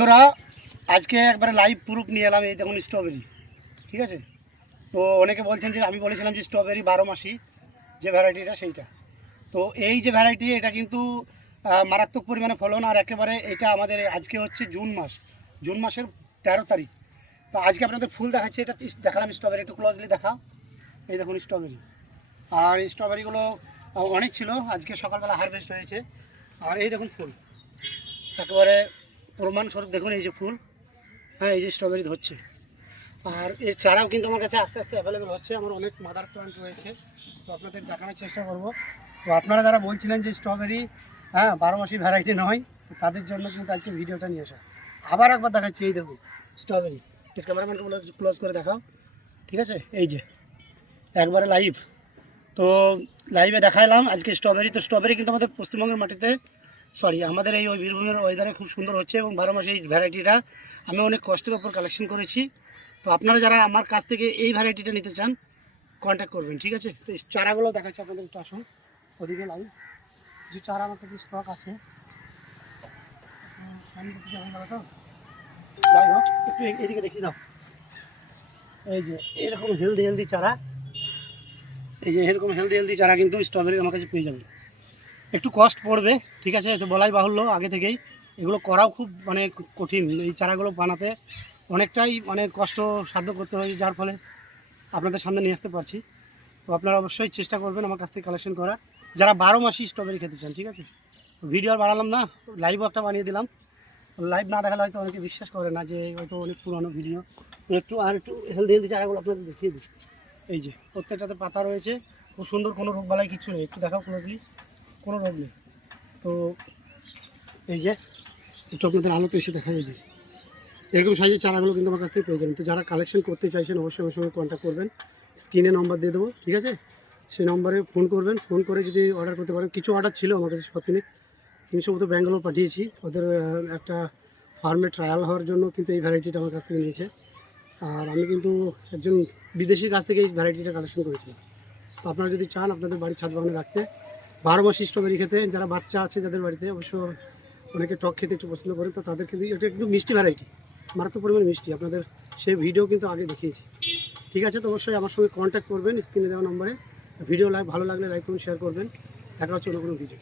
বন্ধুরা আজকে একবারে লাইভ প্রুফ নিয়ে এলাম। এই দেখুন স্ট্রবেরি, ঠিক আছে। তো অনেকে বলছেন যে আমি বলেছিলাম যে স্ট্রবেরি 12 মাসি যে ভ্যারাইটিটা সেইটা। তো এই যে ভ্যারাইটি এটা কিন্তু মারাত্মক পরিমাণে ফলন। আর একেবারে এটা আমাদের আজকে হচ্ছে জুন মাসের 13 তারিখ। তো আজকে আপনাদের ফুল দেখাচ্ছি, এটা দেখালাম স্ট্রবেরি, একটু ক্লোজলি দেখা। এই দেখুন স্ট্রবেরি, আর এই স্ট্রবেরিগুলো অনেক ছিল, আজকে সকালবেলা হারভেস্ট হয়েছে। আর এই দেখুন ফুল, একেবারে প্রমাণস্বরূপ দেখুন এই যে ফুল। হ্যাঁ, এই যে স্ট্রবেরি ধরছে। আর এর চারাও কিন্তু আমার কাছে আস্তে আস্তে অ্যাভেলেবেল হচ্ছে। আমার অনেক মাদার প্লান্ট রয়েছে, তো আপনাদের দেখানোর চেষ্টা করব। তো আপনারা যারা বলছিলেন যে স্ট্রবেরি 12 মাসি ভ্যারাইটি নয়, তো তাদের জন্য কিন্তু আজকে ভিডিওটা নিয়ে আসা। আবার একবার দেখাচ্ছি, এই দেখুন স্ট্রবেরি। ক্যামেরাম্যানকে বলে ক্লোজ করে দেখাও, ঠিক আছে। এই যে একবারে লাইভ, তো লাইভে দেখাইলাম আজকে স্ট্রবেরি। তো স্ট্রবেরি কিন্তু আমাদের পশ্চিমবঙ্গের মাটিতে, আমাদের এই বীরভূমের ওয়েদারে খুব সুন্দর হচ্ছে। এবং 12 মাসে এই ভ্যারাইটিটা আমি অনেক কষ্টের ওপর কালেকশন করেছি। তো আপনারা যারা আমার কাছ থেকে এই ভ্যারাইটিটা নিতে চান কন্ট্যাক্ট করবেন, ঠিক আছে। তো এই চারাগুলো দেখাচ্ছি আপনাদের, একটু আসুন ওদিকে লাইভ। যে চারা আমার কাছে স্টক আছে, তো যাই হোক একটু এদিকে দেখিয়ে দাও। এই যে এরকম হেলদি চারা, এই যে এরকম হেলদি চারা কিন্তু স্ট্রবেরি আমার কাছে পেয়ে যাবেন। একটু কস্ট পড়বে, ঠিক আছে, তো বলাই বাহুল্য আগে থেকেই। এগুলো করাও খুব কঠিন, এই চারাগুলো বানাতে অনেকটাই কষ্ট সাধ্য করতে হয়, যার ফলে আপনাদের সামনে নিয়ে আসতে পারছি। তো আপনারা অবশ্যই চেষ্টা করবেন আমার কাছ থেকে কালেকশন করার, যারা 12 মাসই স্ট্রবেরি খেতে চান, ঠিক আছে। তো ভিডিও আর বাড়ালাম না, লাইভও একটা বানিয়ে দিলাম। লাইভ না দেখালে হয়তো অনেকে বিশ্বাস করে না যে হয়তো অনেক পুরনো ভিডিও। তো একটু হেলদি চারাগুলো আপনাদের দেখিয়ে দিই। এই যে প্রত্যেকটাতে পাতা রয়েছে, খুব সুন্দর, কোনো রোগ বালাই কিছু নেই। একটু দেখাও ক্লোজলি, কোনো রোগ নেই। তো এই যে একটু আপনাদের আলোতে এসে দেখা যায় যে এরকম সাইজের চারাগুলো কিন্তু আমার কাছ থেকে পেয়ে যাবেন। তো যারা কালেকশন করতে চাইছেন অবশ্যই আমার সঙ্গে কন্ট্যাক্ট করবেন, স্ক্রিনে নম্বর দিয়ে দেবো, ঠিক আছে। সেই নম্বরে ফোন করবেন, ফোন করে যদি অর্ডার করতে পারেন। কিছু অর্ডার ছিল আমার কাছে 300 মতো ব্যাঙ্গালোর পাঠিয়েছি, ওদের একটা ফার্মে ট্রায়াল হওয়ার জন্য কিন্তু এই ভ্যারাইটিটা আমার কাছ থেকে নিয়েছে। আর আমি কিন্তু একজন বিদেশির কাছ থেকে এই ভ্যারাইটিটা কালেকশন করেছিলাম। তো আপনারা যদি চান আপনাদের বাড়ির ছাদ বাগানে রাখতে, 12 মাসি স্ট্রবেরি খেতে, যারা বাচ্চা আছে যাদের বাড়িতে, অবশ্য অনেকে টক খেতে একটু পছন্দ করেন, তো তাদেরকে এটা একটু মিষ্টি ভ্যারাইটি, মারাত্মক পরিমাণে মিষ্টি। আপনাদের সেই ভিডিও কিন্তু আগে দেখিয়েছি, ঠিক আছে। তো অবশ্যই আমার সঙ্গে কন্ট্যাক্ট করবেন স্ক্রিনে দেওয়া নম্বরে। ভিডিও ভালো লাগলে লাইক করুন, শেয়ার করবেন। দেখা হচ্ছে অন্য কোনো ভিডিও।